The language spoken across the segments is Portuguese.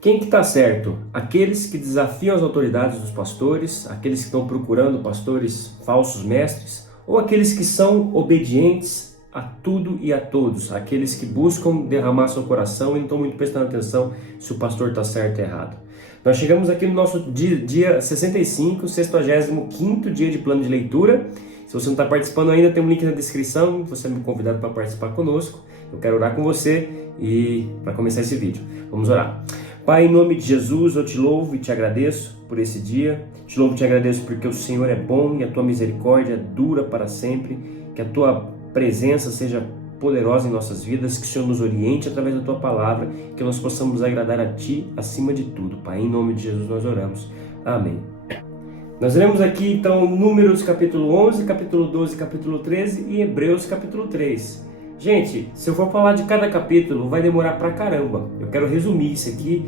Quem que está certo? Aqueles que desafiam as autoridades dos pastores, aqueles que estão procurando pastores falsos mestres, ou aqueles que são obedientes a tudo e a todos, aqueles que buscam derramar seu coração e não estão muito prestando atenção se o pastor está certo ou errado. Nós chegamos aqui no nosso dia 65, 65º dia de plano de leitura. Se você não está participando ainda, tem um link na descrição, você é convidado para participar conosco. Eu quero orar com você e para começar esse vídeo, vamos orar. Pai, em nome de Jesus, eu te louvo e te agradeço por esse dia. Te louvo e te agradeço porque o Senhor é bom e a tua misericórdia dura para sempre. Que a tua presença seja poderosa em nossas vidas, que o Senhor nos oriente através da tua palavra, que nós possamos agradar a ti acima de tudo. Pai, em nome de Jesus nós oramos. Amém. Nós lemos aqui então Números capítulo 11, capítulo 12, capítulo 13 e Hebreus capítulo 3. Gente, se eu for falar de cada capítulo, vai demorar pra caramba. Eu quero resumir isso aqui.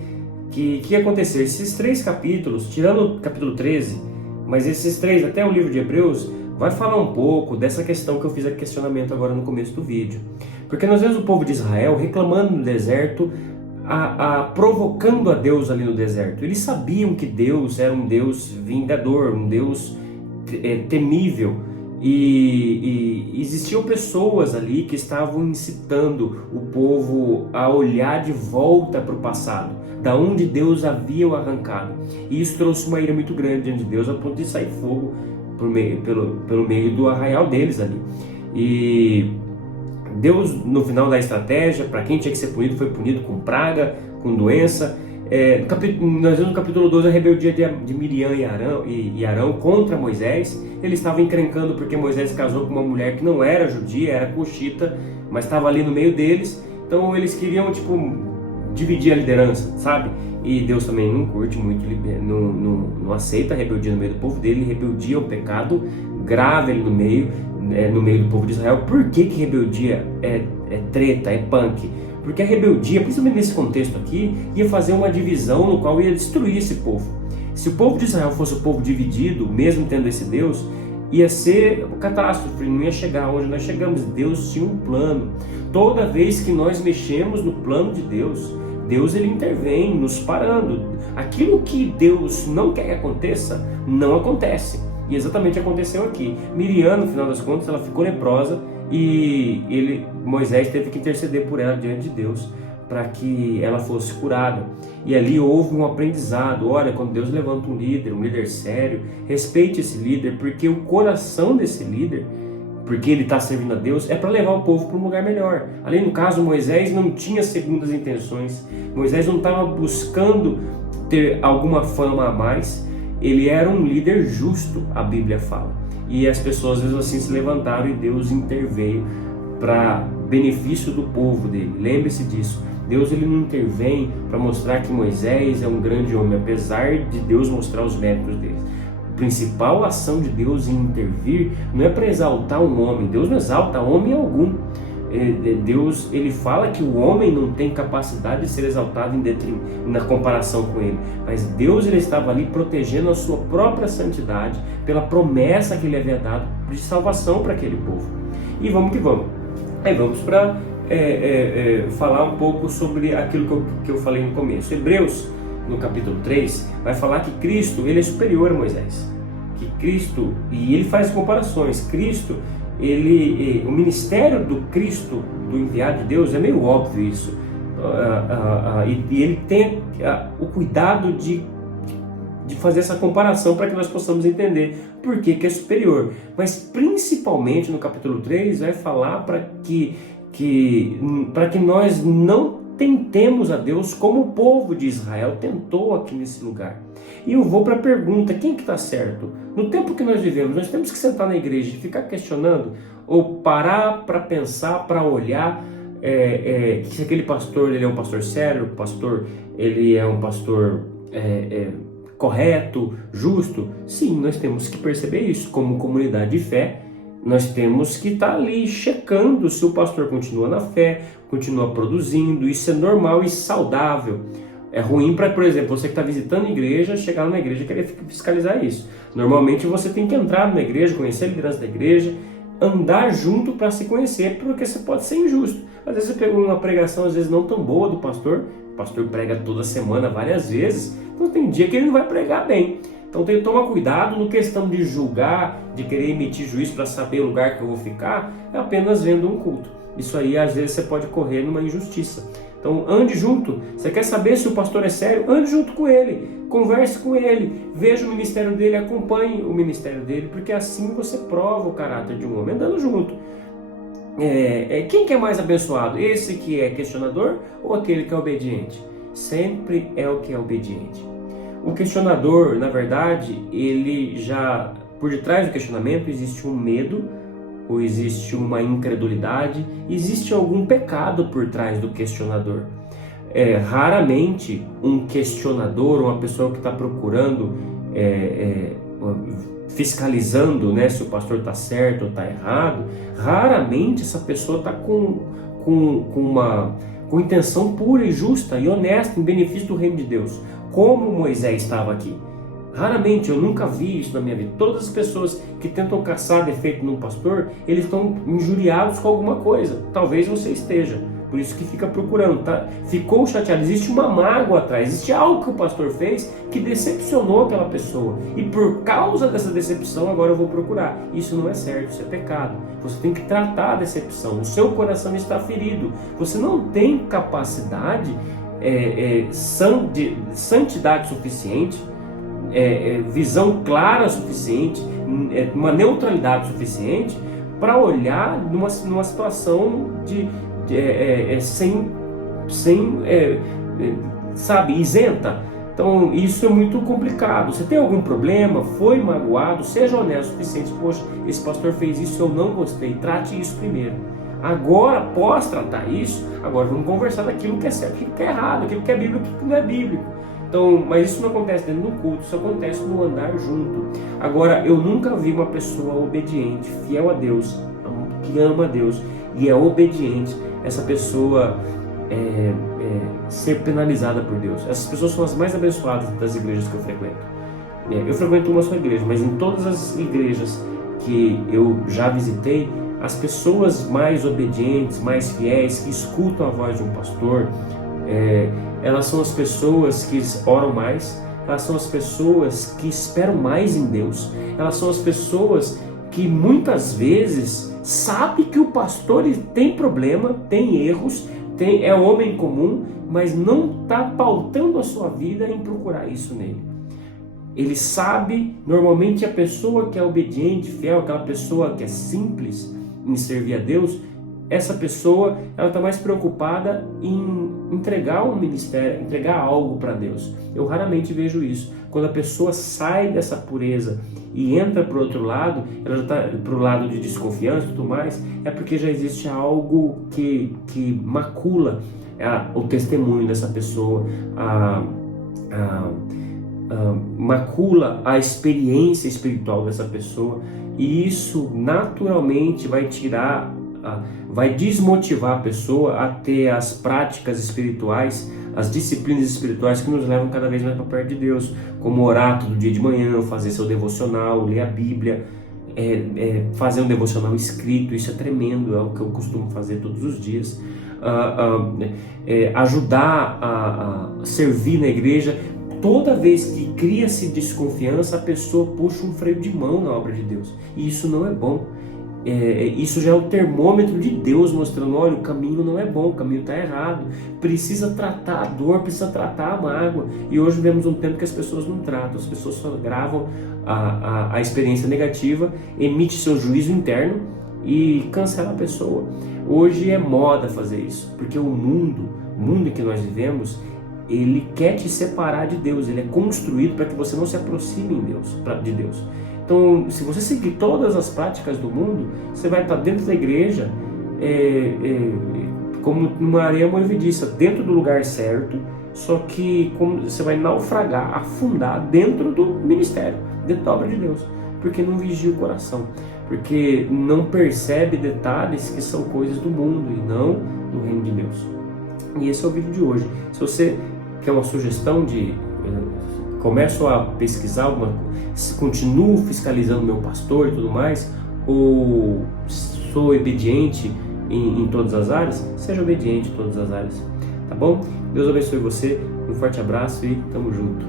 Que aconteceu? Esses 3 capítulos, tirando o capítulo 13, mas esses 3, até o livro de Hebreus, vai falar um pouco dessa questão que eu fiz aqui questionamento agora no começo do vídeo. Porque nós vemos o povo de Israel reclamando no deserto, provocando a Deus ali no deserto. Eles sabiam que Deus era um Deus vingador, um Deus temível. E existiam pessoas ali que estavam incitando o povo a olhar de volta para o passado, da onde Deus havia o arrancado. E isso trouxe uma ira muito grande diante de Deus, a ponto de sair fogo pelo meio do arraial deles ali. E Deus, no final da estratégia, para quem tinha que ser punido, foi punido com praga, com doença. Nós vemos no capítulo 12 a rebeldia de Miriam e Arão contra Moisés. Eles estavam encrencando porque Moisés casou com uma mulher que não era judia, era cuxita, mas estava ali no meio deles. Então eles queriam dividir a liderança, sabe? E Deus também não curte muito, não aceita a rebeldia no meio do povo dele. Rebeldia é um pecado grave ali no meio do povo de Israel. Por que rebeldia é treta, é punk? Porque a rebeldia, principalmente nesse contexto aqui, ia fazer uma divisão no qual ia destruir esse povo. Se o povo de Israel fosse o povo dividido, mesmo tendo esse Deus, ia ser catástrofe, não ia chegar onde nós chegamos. Deus tinha um plano. Toda vez que nós mexemos no plano de Deus, Deus ele intervém nos parando. Aquilo que Deus não quer que aconteça, não acontece. E exatamente aconteceu aqui. Miriam, no final das contas, ela ficou leprosa e Moisés teve que interceder por ela diante de Deus para que ela fosse curada. E ali houve um aprendizado. Olha, quando Deus levanta um líder sério, respeite esse líder, porque o coração desse líder, porque ele está servindo a Deus, é para levar o povo para um lugar melhor. Além do caso, Moisés não tinha segundas intenções. Moisés não estava buscando ter alguma fama a mais. Ele era um líder justo, a Bíblia fala. E as pessoas às vezes assim se levantaram e Deus interveio para benefício do povo dele. Lembre-se disso. Deus ele não intervém para mostrar que Moisés é um grande homem, apesar de Deus mostrar os méritos dele. A principal ação de Deus em intervir não é para exaltar um homem. Deus não exalta homem algum. Deus ele fala que o homem não tem capacidade de ser exaltado na comparação com ele, mas Deus ele estava ali protegendo a sua própria santidade pela promessa que ele havia dado de salvação para aquele povo. E vamos que vamos. Aí vamos para falar um pouco sobre aquilo que eu falei no começo. Hebreus, no capítulo 3, vai falar que Cristo ele é superior a Moisés. Que Cristo, e ele faz comparações, Cristo o ministério do Cristo, do enviado de Deus, é meio óbvio isso, e ele tem o cuidado de fazer essa comparação para que nós possamos entender por que é superior. Mas principalmente no capítulo 3 vai falar para que nós não tentemos a Deus como o povo de Israel tentou aqui nesse lugar. E eu vou para a pergunta, quem que está certo? No tempo que nós vivemos, nós temos que sentar na igreja e ficar questionando, ou parar para pensar, para olhar se aquele pastor ele é um pastor sério, o pastor ele é um pastor correto, justo. Sim, nós temos que perceber isso como comunidade de fé. Nós temos que estar ali checando se o pastor continua na fé, continua produzindo. Isso é normal e saudável. É ruim para, por exemplo, você que está visitando a igreja, chegar numa igreja e querer fiscalizar isso. Normalmente você tem que entrar numa igreja, conhecer a liderança da igreja, andar junto para se conhecer, porque você pode ser injusto. Às vezes você pegou uma pregação, às vezes não tão boa do pastor, o pastor prega toda semana, várias vezes, então tem dia que ele não vai pregar bem. Então tem que tomar cuidado no questão de julgar, de querer emitir juízo para saber o lugar que eu vou ficar, é apenas vendo um culto. Isso aí às vezes você pode correr numa injustiça. Então ande junto, você quer saber se o pastor é sério? Ande junto com ele, converse com ele, veja o ministério dele, acompanhe o ministério dele, porque assim você prova o caráter de um homem, andando junto. Quem que é mais abençoado? Esse que é questionador ou aquele que é obediente? Sempre é o que é obediente. O questionador, na verdade, ele já, por detrás do questionamento existe um medo, ou existe uma incredulidade, existe algum pecado por trás do questionador. Raramente um questionador, uma pessoa que está procurando, fiscalizando, né, se o pastor está certo ou está errado, raramente essa pessoa está com intenção pura e justa e honesta em benefício do reino de Deus, como Moisés estava aqui. Raramente, eu nunca vi isso na minha vida. Todas as pessoas que tentam caçar defeito num pastor, eles estão injuriados com alguma coisa. Talvez você esteja. Por isso que fica procurando, tá? Ficou chateado. Existe uma mágoa atrás. Existe algo que o pastor fez que decepcionou aquela pessoa. E por causa dessa decepção, agora eu vou procurar. Isso não é certo, isso é pecado. Você tem que tratar a decepção. O seu coração está ferido. Você não tem capacidade, de santidade suficiente, visão clara suficiente, uma neutralidade suficiente para olhar numa situação isenta. Então isso é muito complicado. Você tem algum problema, foi magoado, seja honesto o suficiente. Poxa, esse pastor fez isso, eu não gostei. Trate isso primeiro. Agora, após tratar isso, agora vamos conversar daquilo que é certo, aquilo que é errado, aquilo que é bíblico, aquilo que não é bíblico. Então, mas isso não acontece dentro do culto, isso acontece no andar junto. Agora, eu nunca vi uma pessoa obediente, fiel a Deus, que ama a Deus e é obediente, essa pessoa ser penalizada por Deus. Essas pessoas são as mais abençoadas das igrejas que eu frequento. Eu frequento uma só igreja, mas em todas as igrejas que eu já visitei, as pessoas mais obedientes, mais fiéis, que escutam a voz de um pastor, elas são as pessoas que oram mais, elas são as pessoas que esperam mais em Deus, elas são as pessoas que muitas vezes sabem que o pastor tem problema, tem erros, é homem comum, mas não está pautando a sua vida em procurar isso nele. Ele sabe, normalmente a pessoa que é obediente, fiel, aquela pessoa que é simples em servir a Deus, essa pessoa ela está mais preocupada em entregar um ministério, entregar algo para Deus. Eu raramente vejo isso. Quando a pessoa sai dessa pureza e entra para o outro lado, ela já está para o lado de desconfiança e tudo mais, é porque já existe algo que macula o testemunho dessa pessoa, macula a experiência espiritual dessa pessoa, e isso naturalmente vai desmotivar a pessoa a ter as práticas espirituais, as disciplinas espirituais que nos levam cada vez mais para perto de Deus, como orar todo dia de manhã, fazer seu devocional, ler a Bíblia, fazer um devocional escrito. Isso é tremendo, é o que eu costumo fazer todos os dias, ajudar a servir na igreja. Toda vez que cria-se desconfiança, a pessoa puxa um freio de mão na obra de Deus, e isso não é bom. Isso já é o termômetro de Deus mostrando: olha, o caminho não é bom, o caminho está errado, precisa tratar a dor, precisa tratar a mágoa. E hoje vivemos um tempo que as pessoas não tratam, as pessoas só gravam a experiência negativa, emite seu juízo interno e cancela a pessoa. Hoje é moda fazer isso, porque o mundo em que nós vivemos, ele quer te separar de Deus, ele é construído para que você não se aproxime de Deus. Então, se você seguir todas as práticas do mundo, você vai estar dentro da igreja, como numa areia movediça, dentro do lugar certo, só que você vai naufragar, afundar dentro do ministério, dentro da obra de Deus, porque não vigia o coração, porque não percebe detalhes que são coisas do mundo e não do reino de Deus. E esse é o vídeo de hoje. Se você quer uma sugestão começo a pesquisar continuo fiscalizando meu pastor e tudo mais, ou sou obediente em todas as áreas? Seja obediente em todas as áreas, tá bom? Deus abençoe você, um forte abraço e tamo junto.